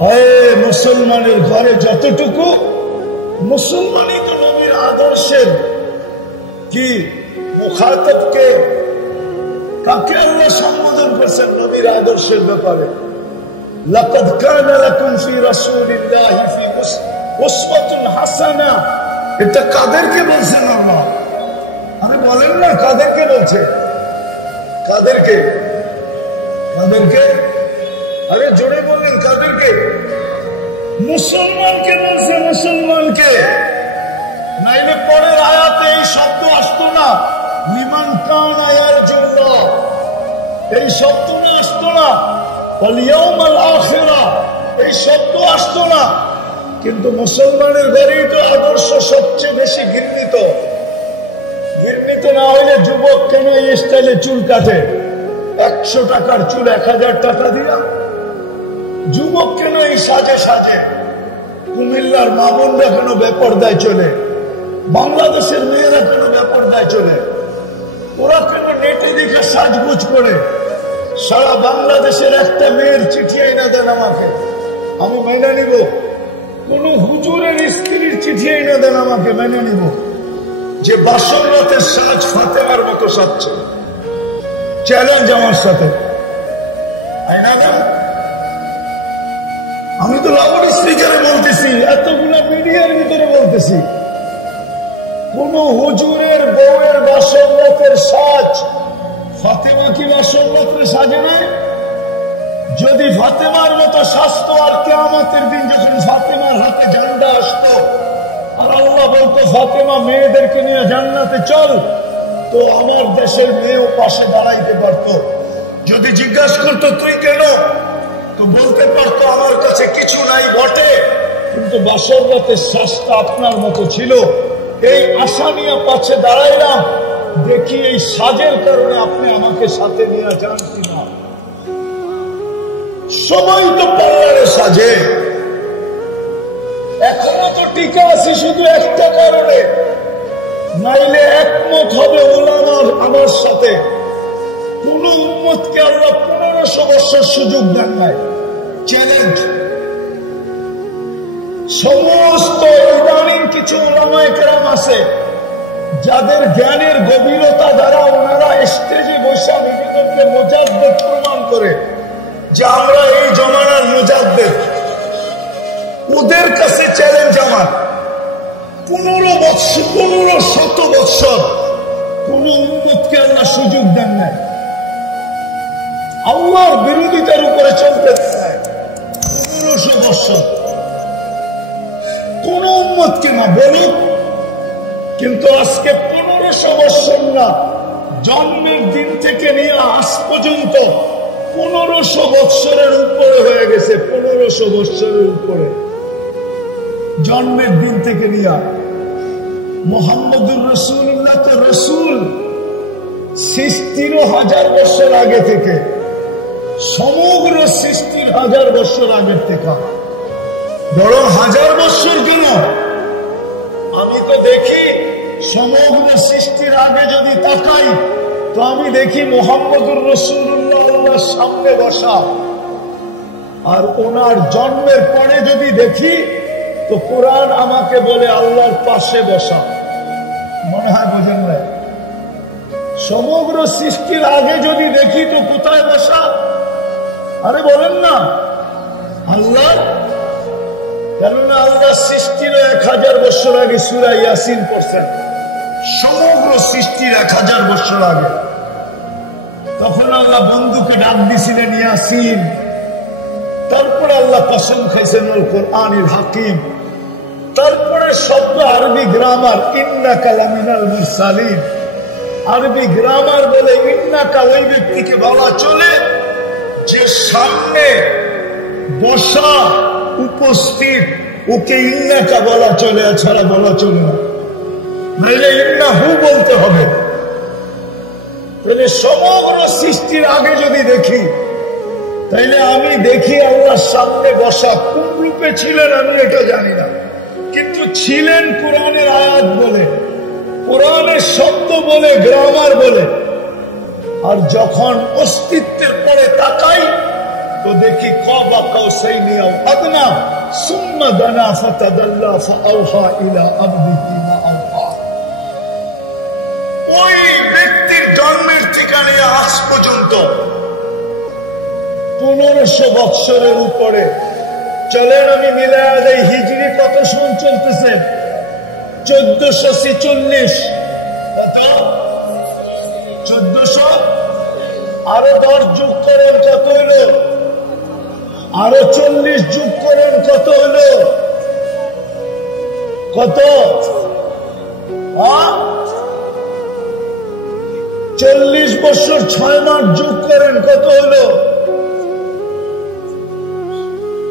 হয় মুসলমানের ঘরে যতটুকু, মুসলমানই তো নবীর আদর্শের কি মুখাতবকে, কাকে আল্লাহ সম্বোধন করছেন নবীর আদর্শের ব্যাপারে? লাকাদ কানা লাকুম ফি রাসূলিল্লাহি ফি উসওয়াতুন হাসানা। এটা কাদেরকে বলছেন আল্লাহ? আরে বলেন না, কাদেরকে বলছে? কাদেরকে? কাদেরকে? আরে জোরে বলেন, কাদেরকে? মুসলমানকে বলছে, মুসলমানকে। নাইলে পরের আয়াতে এই শব্দ আসতো না, লিমান কানা ইয়ারজুল্লাহ, এই শব্দ না আসতো না, ওয়াল ইয়াউমাল আখিরা, এই শব্দ আসতো না। কিন্তু মুসলমানের ঘরেই তো আদর্শ সবচেয়ে বেশি ঘৃণিত। ঘৃণিত না হইলে যুবক কেন এই স্টাইলে চুল কাটে? 100 টাকার চুল 1000 টাকা দিয়া। যুবক কেন এই সাজে সাজে? কুমিল্লার মা বোনরা কেন বেপরদায় চলে? বাংলাদেশের মেয়েরা কেন বেপরদায় চলে? ওরা কেন নেটে দেখে সাজগুজ করে? সারা বাংলাদেশের একটা মেয়ের চিঠি আইনা দেন আমাকে, আমি মেনে নিব। কোন হুজুরের স্ত্রীর চিঠি আইনা দেন আমাকে, মেনে নিব। যে বাসর রাতের সাজ ফাতেমার মতো সাজছে, চ্যালেঞ্জ আমার সাথে, আইনা দেন। আমি তো লাউড স্পিকারে বলতেছি, এতগুলো মিডিয়ার ভিতরে বলতেছি। কোন হুজুরের বউয়ের বাসররাতের সাজ ফাতেমা কি বাসররাত্রে সাজে নাই? যদি ফাতেমার মতো সাজতো, আর কিয়ামতের দিন যখন ফাতেমার হাতে ঝান্ডা আসতো আর আল্লাহ বলতো ফাতেমা মেয়েদেরকে নিয়ে জান্নাতে চল, তো আমার দেশের মেয়েও পাশে দাঁড়াইতে পারতো। যদি জিজ্ঞাসা করতো তুই কেন, তো বলতে পারতো আমার কাছে কিছু নাই বটে, কিন্তু বাসররাতের সাজটা আপনার মতো ছিল। এই আশা নিয়ে পাশে দাঁড়াইলাম, দেখি এই সাজের কারণে আপনি আমাকে সাথে নিয়ে যান কিনা। সবাই তো পার্লারে সাজে, এখনো তো টিকা আছে শুধু একটা কারণে, নাইলে একমত হবে ওলামার আমার সাথে। কোন উম্মতকে আল্লাহ 1500 বছর সুযোগ দেন নাই। চ্যালেঞ্জ সমস্ত ইদানিং কিছু ওলামায়ে কেরাম আছে যাদের জ্ঞানের গভীরতা দ্বারা ওনারা স্টেজে বসে নিজেদেরকে মুজাদ্দিদ প্রমাণ করে যে আমরা এই জমানার মুজাদ্দিদ। ওদের কাছে চ্যালেঞ্জ আমার, 1500 বছর কোন উম্মতকে আল্লাহ সুযোগ দেন নাই, আল্লাহর বিরোধিতার উপরে চলতে চায়। 1500 বছর কোন উম্মতকে না বলুক, কিন্তু আজকে 1500 বছর না, জন্মের দিন থেকে নিয়ে আজ পর্যন্ত 1500 বছরের উপরে হয়ে গেছে। 1500 বছরের উপরে জন্মের দিন থেকে নিয়ে। মুহাম্মদুর রাসূলুল্লাহ তো রাসূল সৃষ্টির 1000 বছর আগে থেকে, সমগ্র সৃষ্টির 1000 বছর আগের থেকে। বরং 1000 বছর কেন, আমি তো দেখি সমগ্র সৃষ্টির আগে যদি তাকাই তো আমি দেখি মুহাম্মদুর রাসূলুল্লাহ সামনে বসা, আর ওনার জন্মের পরে যদি দেখি তো কোরআন আমাকে বলে আল্লাহর পাশে বসা। মনে হয় বোঝেন না? সমগ্র সৃষ্টির আগে যদি দেখি তো কোথায় বসা? আরে বলেন না আল্লাহ, কেননা আল্লাহ সৃষ্টির 1000 বছর আগে সূরা ইয়াসিন পড়ছেন, সমগ্র সৃষ্টির 1000 বছর আগে। তখন আল্লাহ বন্ধুকে ডাক দিছিলেন ইয়াসিন, তারপরে আল্লাহ কসম খাইছেন আল কোরআনিল হাকিম, তারপরে শব্দ আরবি গ্রামার ইন্নাকা লামিনাল মুরসালিন। আরবি গ্রামার বলে ইন্নাকা ওই ব্যক্তিকে বলা চলে যে সামনে বসা উপস্থিত, ওকে ইন্নাকা বলা চলে, ছাড়া বলা চলে না, নাইলে ইন্নাহু বলতে হবে। তাহলে সমগ্র সৃষ্টির আগে যদি দেখি, তাইলে আমি দেখি আল্লাহর সামনে বসা। কোন রূপে ছিলেন আমি এটা জানি না, কিন্তু ছিলেন কোরআনের আয়াত বলে, কোরআনের শব্দ বলে, গ্রামার বলে। আর যখন অস্তিত্বের পরে তাকাই তো দেখি কাবা কাউসাইনি আও আদনা সুম্মা দানা ফাতাদাল্লা ফাআওহা ইলা আবদিহি মা আওহা। ওই ব্যক্তির জন্মের ঠিকানে আজ পর্যন্ত 1500 বৎসরের উপরে। চলেন আমি মিলায়া দেই, হিজরি কত সন চলতেছে? 1446। কত? 1400। আরো 10 যোগ করেন কত হলো? আরো 40 যোগ করেন কত হলো? কত? 40 বছর 6 মাস যোগ করেন কত হলো?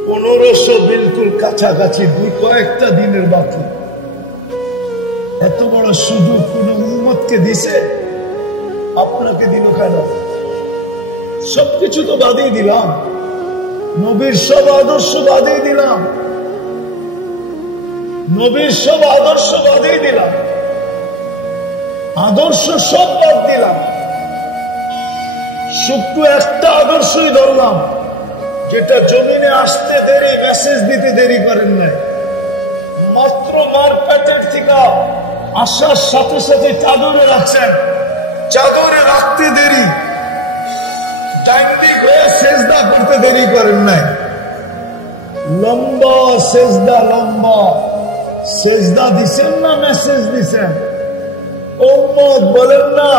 1500। বিলকুল কাছাকাছি, কয়েকটা দিনের বাকি। এত বড় সুযোগ কোন উম্মতকে দিছে, আপনাকে দিল কেন? সবকিছু তো বাদই দিলাম, নবীর সব আদর্শ বাদই দিলাম, নবীর সব আদর্শ বাদই দিলাম, আদর্শ সব বাদ দিলাম, শুধু একটা আদর্শই ধরলাম, যেটা জমিনে আসতে দেরি, মেসেজ দিতে দেরি করেন নাই। মাত্র মার পেটের থেকে আসার সাথে সাথে চাদরে রাখছেন, চাদরে রাখতে দেরি, ডাইন দিক হয়ে সেজদা করতে দেরি করেন নাই। লম্বা সেজদা, লম্বা সেজদা দিছেন না মেসেজ দিছেন? উম্মত বলেন না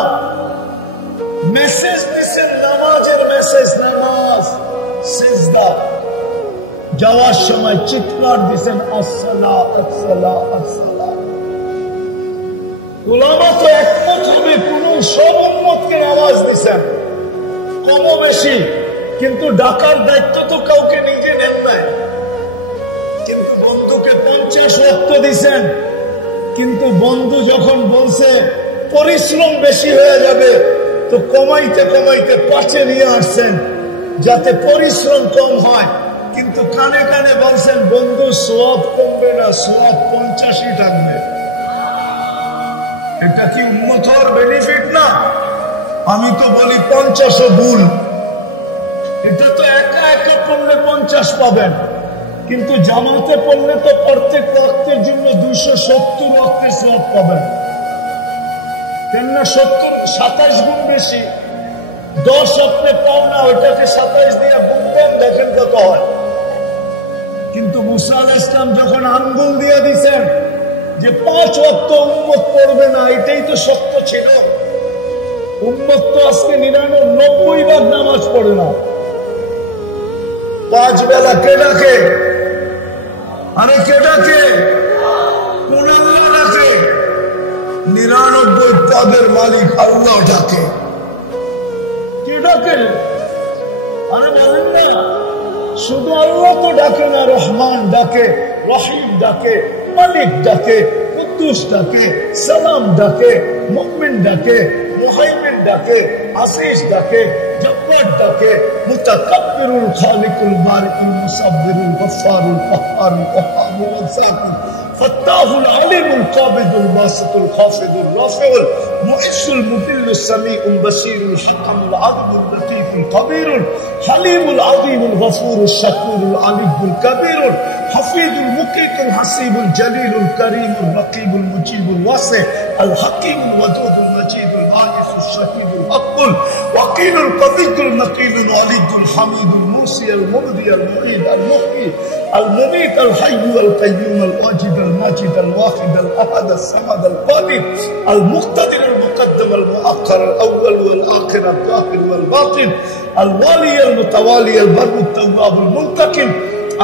মেসেজ দিছেন, নামাজের মেসেজ, নামাজ সেজদা। যাওয়ার সময় চিৎকার দিছেন আসসালা আসসালা আসসালা। উলামা তো একমত হবে, কোন সব উম্মতকে আওয়াজ দিছেন কম বেশি, কিন্তু ডাকার দায়িত্ব তো কাউকে নিজে নেন নাই। কিন্তু বন্ধুকে 50 ওয়াক্ত দিছেন, কিন্তু বন্ধু যখন বলছে পরিশ্রম বেশি হয়ে যাবে তো কমাইতে কমাইতে 5-এ নিয়ে আসছেন যাতে পরিশ্রম কম হয়, কিন্তু কানে কানে বলছেন বন্ধু সওয়াব কমবে না, সওয়াব 50ই থাকবে। এটা কি উম্মত হওয়ার বেনিফিট না? আমি তো বলি 50ও ভুল। এটা তো একা একা পড়লে 50 পাবেন, কিন্তু জামাতে পড়লে তো প্রত্যেক ওয়াক্তের জন্য 270 ওয়াক্তের সওয়াব পাবেন। কেননা 27 গুণ বেশি। 10 আপনি পাও না, ওইটাকে 27 দিয়ে গুণ দেন, দেখেন কত হয়। কিন্তু মুসা আলাইহিস সালাম যখন আঙ্গুল দিয়ে দিছেন যে 5 ওয়াক্ত উম্মত পড়বে না, এটাই তো সত্য ছিল। উম্মত তো আজকে 99% নামাজ পড়ে না। 5 বেলা কে ডাকে? আরে কে ডাকে? কোন আল্লাহ ডাকে? 99 পদের মালিক আল্লাহ ডাকে। কে ডাকে? আরে বলেন না, শুধু আল্লাহ তো ডাকে না, রহমান ডাকে, রহিম ডাকে, মালিক ডাকে, কুদ্দুস ডাকে, সালাম ডাকে, মুমিন ডাকে, মুহাইমিন ডাকে, আসিস ডাকে, জব্বার ডাকে, মুতাকাব্বিরুল খালিকুল বারিকুল মুসাব্বিরুল গফফারুল কাহ্হারুল ওয়াহাবুল সাকির ফাত্তাহুল আলিমুল কাবিদুল বাসিতুল খাফিদুল রাফিউল মুহিসুল মুদিল্লুস সামিউল বাসিরুল হাকামুল আদলুল লতীফুল কবিরুল হালিমুল আযীমুল গফুরুল শাকুরুল আলিয়ুল কবিরুল হাফিজুল মুকিতুল হাসিবুল জলিলুল করিমুল রকিবুল মুজিবুল ওয়াসি আল হাকিমুল ওয়াদুদুল মজিদুল আলিফুল শাকিবুল হাক্কুল ওয়াকিলুল কবিদুল নকিলুল ওয়ালিদুল হামিদুল মুসি আল মুবদি আল মুঈদ আল মুহয়ি আল মুমীত আল হাইয়্যু আল কাইয়্যুম আল ওয়াজিদ আল মাজিদ আল ওয়াহিদ আল আহাদ আল সামাদ আল কাদির আল মুক্তাদির আল মুকদ্দম আল মুআক্খার আল আউয়াল ওয়াল আখির আল যাহির ওয়াল বাতিন আল ওয়ালি আল মুতাওয়ালি আল বাররু আত তাওয়াব আল মুনতাকিম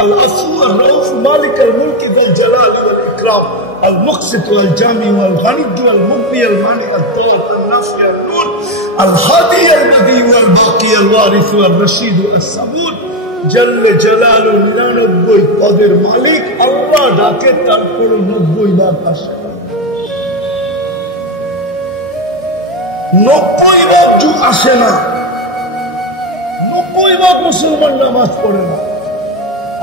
العفو الرؤوف مالك الملك ذا الجلال والإكرام المقسط والجامع والغني والمغني المانع الضار النافع النور الهادي البديع والباقي الوارث والرشيد الصبور جل جلاله 99 পদের মালিক আল্লাহ ডাকে, তারপর 90 লাখ আসে। 90 ভাগ আসে না, 90 ভাগ মুসলমান নামাজ পড়ে না।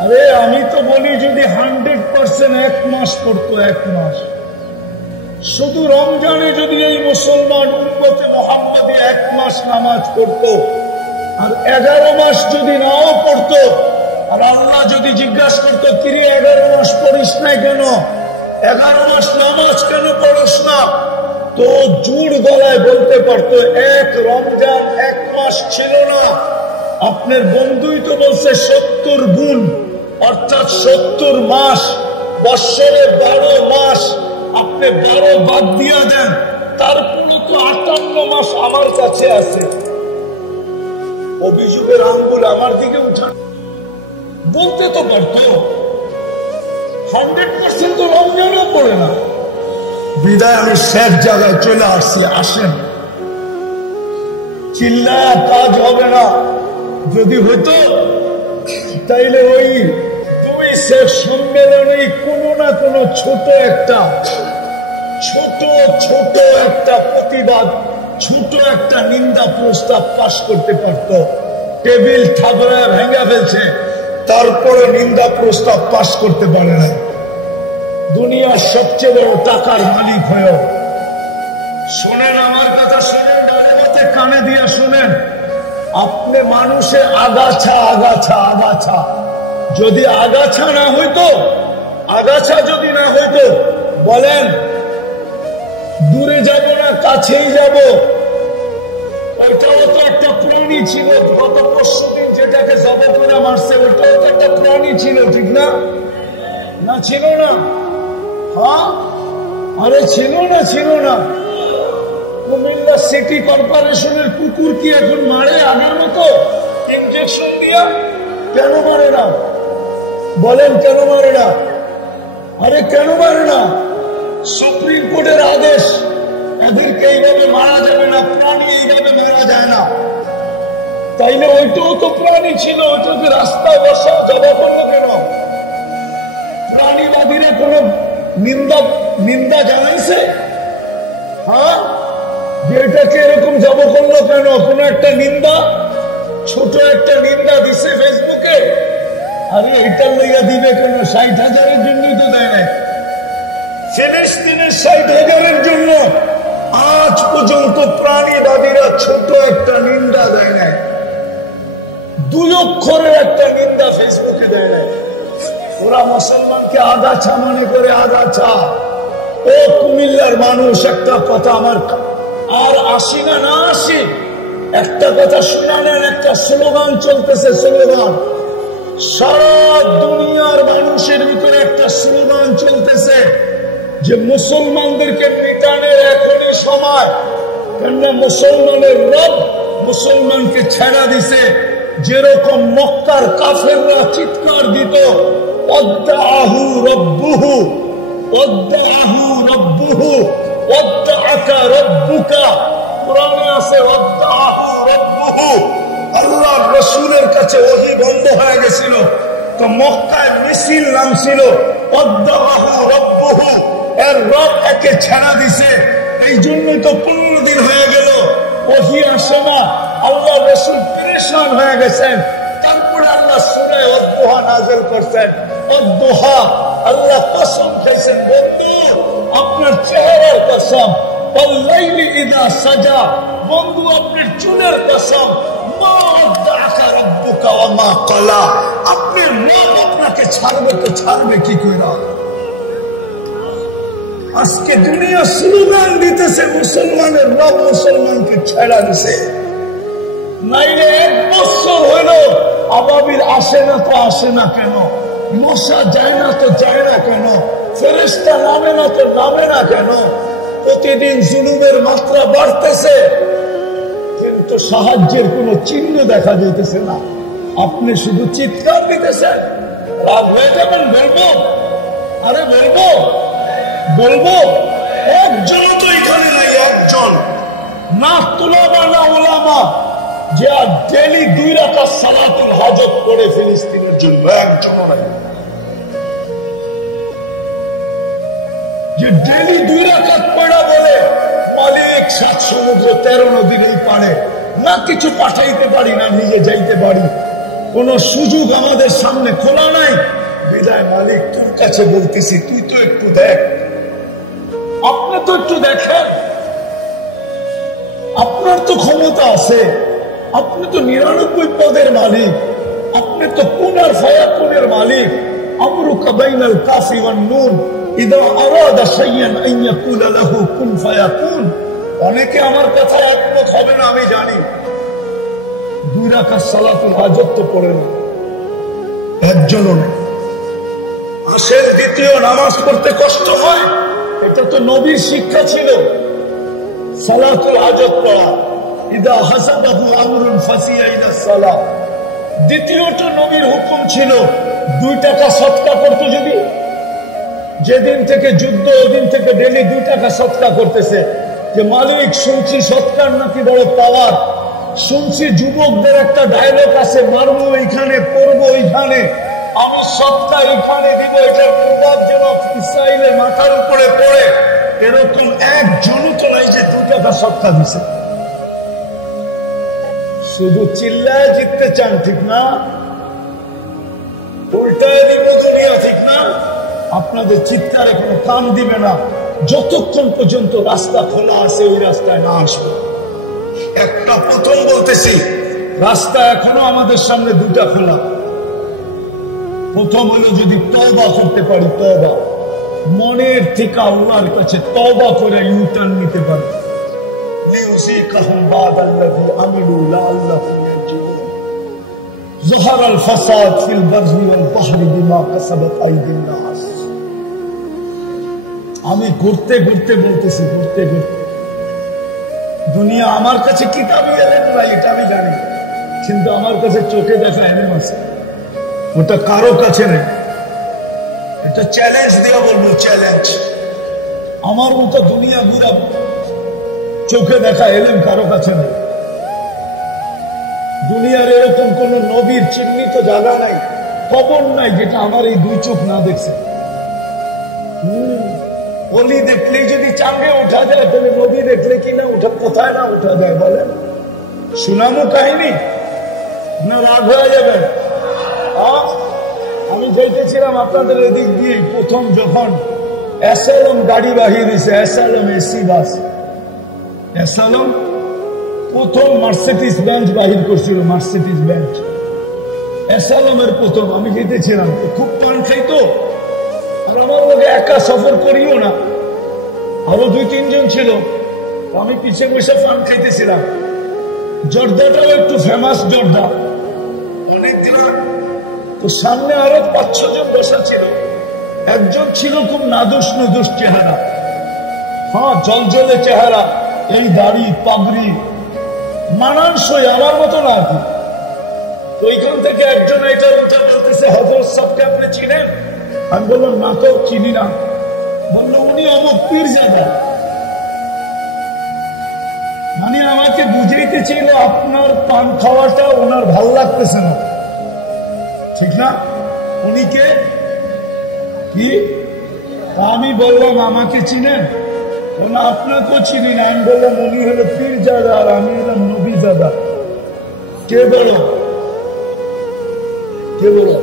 আরে আমি তো বলি যদি 100% 1 মাস পড়তো, 1 মাস শুধু রমজানে যদি এই মুসলমান উম্মতে মুহাম্মাদি 1 মাস নামাজ পড়তো, আর 11 মাস যদি নাও পড়তো, আর আল্লাহ যদি জিজ্ঞাসা করতো কিরে 11 মাস পড়িস না কেন, 11 মাস নামাজ কেন পড়িস না, তো জোড় গলায় বলতে পারতো 1 রমজান 1 মাস ছিল না। আপনার বন্ধুই তো বলছে 70 গুণ, অর্থাৎ 70 মাস, বৎসরে 12 মাস, আপনি 12 বাদ দিয়া দেন, তারপরে তো 58 মাস আমার কাছে আছে। অভিযোগের আঙ্গুল আমার দিকে উঠা বলতে তো পারতো। 100% তো রমজানও পড়ে না। বিদায় আমি শেষ জায়গায় চলে আসছি, আসেন। চিল্লায় কাজ হবে না, যদি হতো তাইলে ওই 2 শেষ সম্মেলনে কোনো না কোনো ছোট একটা প্রতিবাদ, ছোট একটা নিন্দা প্রস্তাব পাশ করতে পারত। টেবিল থাবড়া ভেঙে ফেলছে, তারপরে নিন্দা প্রস্তাব পাশ করতে পারে না। দুনিয়ার সবচেয়ে বড় টাকার মালিক হয়েও। শোনেন আমার কথা, শোনেন, কানে দিয়ে শোনেন। আপনি মানুষে আগাছা যদি আগাছা না হইতো, যদি না হইতো, বলেন দূরে যাব না কাছেই যাব। ওইটাও তো একটা প্রাণী ছিল। গত পরশুদিন যে যেটাকে জবরদস্তি মারছে ওটাও তো একটা প্রাণী ছিল, ঠিক না? না ছিল না? হ্যাঁ, আরে ছিল না, ছিল না? কুমিল্লা সিটি কর্পোরেশনের কুকুর কি এখন মারে আগের মতো ইনজেকশন দিয়া? কেন মারে না বলেন? কেন মারে না? আরে কেন মারে না? সুপ্রিম কোর্টের আদেশ, এদেরকে এইভাবে মারা যাবে না, প্রাণী এইভাবে মারা যায় না। তাইলে ওইটাও তো প্রাণী ছিল, ওইটাকে রাস্তায় বসাও জবা করলো কেন? প্রাণীবাদীরা কোন নিন্দা জানাইছে? হ্যাঁ, যে এটাকে এরকম জব করলো কেন? কোন একটা নিন্দা, ছোট একটা নিন্দা দিছে ফেসবুকে। আরে এটার লইয়া দিবে কেন? 60,000-এর জন্যই তো দেয় নাই। ফিলিস্তিনের 60,000-এর জন্য আজ পর্যন্ত প্রাণীবাদীরা ছোট একটা নিন্দা দেয় নাই, 2 অক্ষরের একটা নিন্দা ফেসবুকে দেয় নাই। ওরা মুসলমানকে আগাছা মনে করে, আগাছা। ও কুমিল্লার মানুষ, একটা কথা আমার আর আসি না, না আসি, একটা কথা শোনালেন, একটা স্লোগান চলতেছে, স্লোগান সারা দুনিয়ার মানুষের ভিতরে একটা স্লোগান চলতেছে যে মুসলমানদেরকে মিটানের এখনই সময়। কেননা মুসলমানের রব মুসলমানকে ছেড়া দিছে। যেরকম মক্কার কাফেররা চিৎকার দিত, ওয়াদ্দাআহু রব্বুহু, ওয়াদ্দাআহু রব্বুহু, ওয়াদ্দাআকা রব্বুকা। কোরআনে আছে ওয়াদ্দাআহু রব্বুহু। আল্লাহর রাসূলের কাছে ওহী বন্ধ হয়ে গেছিল, তো মক্কায় মিছিল নামছিল ওয়াদ্দাআহু রব্বুহু, এর রব একে ছেড়া দিছে। এই জন্যই তো 15 দিন হয়ে গেল ওহী আসে না, আল্লাহ রাসূল পরেশান হয়ে গেছেন। তারপরে আল্লাহ সূরা ওয়াদুহা নাযিল করছেন। ওয়াদুহা, আল্লাহ কসম খাইছেন, বন্ধু আপনার চেহারার কসম, ওয়াল্লাইলি ইযা সাজা, বন্ধু আপনার চুলের কসম, মা ওয়াদ্দাআকা রাব্বুকা ওয়া মা ক্বালা, আপনার রব আপনাকে ছাড়বে তো ছাড়বে কি কইরা? আজকে দুনিয়া স্লোগান দিতেছে মুসলমানের রব মুসলমানকে ছেড়া দিছে। নাইলে 1 বছর হইল আবাবিল আসে না তো আসে না কেন? মশা যায় না তো যায় না কেন? ফেরেশতা নামে না তো নামে না কেন? প্রতিদিন জুলুমের মাত্রা বাড়তেছে, কিন্তু সাহায্যের কোন চিহ্ন দেখা যাইতেছে না। আপনি শুধু চিৎকার দিতেছেন, রাগ হয়ে যাবেন, বলবো, আরে বলবো বলবো, একজনও তো এখানে নাই, একজন না তুলামা না ওলামা যে আর ডেলি 2 রাকাত সালাতুল হাজত করে ফিলিস্তিনের জন্য, একজনও নাই। যে ডেলি 2 রাকাত পড়া বলে মালিক 7 সমুদ্র 13 নদীর এই পারে না কিছু পাঠাইতে পারি না, নিজে যাইতে পারি, কোন সুযোগ আমাদের সামনে খোলা নাই। বিদায় মালিক তোর কাছে বলতেছি, তুই তো একটু দেখ, আপনি তো একটু দেখেন, আপনার তো ক্ষমতা আছে, আপনি তো 99 পদের মালিক, আপনি তো কুন আর ফায়াকুনের মালিক। আমরুকা বাইনাল কাফি ওয়ান নুন ইযা আরাদা শাইআন আন ইয়াকুলা লাহু কুন ফায়াকুন। অনেকে আমার কথা একমত হবে না আমি জানি, 2 রাকাত সালাতুল হাজত তো পড়ে না, একজনও নেই। আসের দ্বিতীয় নামাজ পড়তে কষ্ট হয়, এটা তো নবীর শিক্ষা ছিল, সালাতুল হাজত পড়া। ইদা হাসাবাহু আমরুন ফাসিয়া ইলা সালাহ। দ্বিতীয়টা নবীর হুকুম ছিল 2 টাকা সদকা করতে, যদি যেদিন থেকে যুদ্ধ ওদিন থেকে ডেলি 2 টাকা সদকা করতেছে। যে মালিক শুনছি সদকার নাকি বড় পাওয়ার, শুনছি যুবকদের একটা ডায়লগ আছে, মারবো এইখানে পড়বো এইখানে, আমি সদকা এইখানে দিব, এটার প্রভাব যেন ইসরায়েলের মাথার উপরে পড়ে। এরকম একজনও তো নাই যে 2 টাকা সদকা দিছে। শুধু চিল্লায় জিততে চান, ঠিক না? উল্টায় দিব দুনিয়া, ঠিক না? আপনাদের চিৎকারে কোনো কাম দিবে না যতক্ষণ পর্যন্ত রাস্তা খোলা আছে, ওই রাস্তায় না আসবে। একটা প্রথম বলতেছি, রাস্তা এখনো আমাদের সামনে 2টা খোলা। প্রথম হলো যদি তওবা করতে পারি, তওবা মনের থেকে আল্লাহর কাছে তওবা করে ইউটার্ন নিতে পারি, যুহারাল ফাসাদ ফিল বাররি ওয়াল বাহরি বিমা কাসাবাত আইদিন নাস। আমি ঘুরতে ঘুরতে বলতেছি, ঘুরতে ঘুরতে দুনিয়া আমার কাছে কিতাবে এলেন না, এটা আমি জানি, কিন্তু আমার কাছে চোখে দেখা এলেন আছে, ওটা কারো কাছে নেই। এটা চ্যালেঞ্জ দিয়ে বলবো, চ্যালেঞ্জ। আমার মতো দুনিয়া ঘুরাবো, চোখে দেখা এলেন কারো কাছে নেই। দুনিয়ার এরকম কোন নবীর চিহ্নিত জায়গা নাই, খবর নাই, যেটা আমার এই দুই চোখ না দেখছে। অলি দেখলেই যদি চাঙ্গে উঠা যায়, তাহলে নদী দেখলে কি না উঠা, কোথায় না উঠা যায় বলেন? শুনামো কাহিনী না রাগ হয়ে যাবে? আমি যাইতেছিলাম আপনাদের এদিক দিয়ে, প্রথম যখন অ্যাসালম গাড়ি বাহির হয়েছে, অ্যাসালম এসি বাস, অ্যাসালম প্রথম মার্সিডিজ বেঞ্চ বাহির করছিল, মার্সিডিজ বেঞ্চ অ্যাসালমের প্রথম। আমি যেতেছিলাম, খুব পান খাইতো, আর আমার লোকে একা সফর করিও না, আরো 2-3 জন ছিল, আমি পিছিয়ে বসে পান খাইতেছিলাম। জর্দাটাও একটু ফেমাস জর্দা, অনেক দিন। তো সামনে আরো 5-6 জন বসা ছিল। একজন ছিল খুব নাদুস নুদুস চেহারা, হ্যাঁ জলজলে চেহারা, এই দাড়ি পাগড়ি, মানানসই আমার মতো না আর কি। তো এইখান থেকে একজন এটা বলতেছে, হযরত সাহেবকে আপনি চিনেন? আমি বললাম না তো, চিনি না। বললো উনি অমুক পীরজাদা। মানে আমাকে বুঝাইতে ছিল আপনার পান খাওয়াটা ওনার ভাল লাগতেছে না, ঠিক না? উনি কে কি? আমি বললাম আমাকে চিনেন? না আপনাকেও চিনি না। আমি বললাম উনি হলো পীরজাদা আর আমি হলাম নবীজাদা। কে বলো, কে বলো?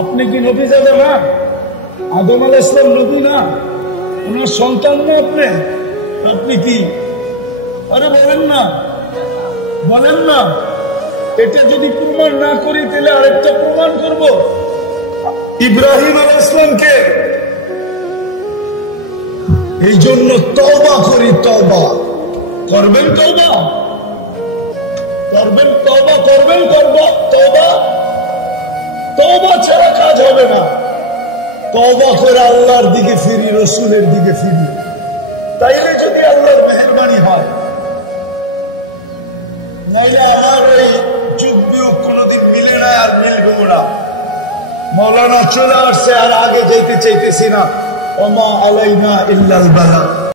আপনি কি নবীজাদা না? আদম আলাইহিস সালাম নবী না? ওনার সন্তান না আপনি? আপনি কি? আরে বলেন না, বলেন না। এটা যদি প্রমাণ না করি, তাহলে আরেকটা প্রমাণ করব। ইব্রাহিম আলাইহিস সালামকে। এই জন্য তওবা করি, তওবা করবেন, তওবা করবেন, তওবা করবেন, তওবা তওবা ছাড়া কাজ হবে না। তওবা করে আল্লাহর দিকে ফিরি, রসুলের দিকে ফিরি, তাইলে যদি আল্লাহর মেহেরবানি হয়। নাইলে আমার এই যুগ বিয়োগ কোনোদিন মিলে না, আর মিলবেও না। মৌলানা চলে আসছে, আর আগে যেতে চাইতেছি না। ওমা আলাইনা ইল্লাল বালাগ।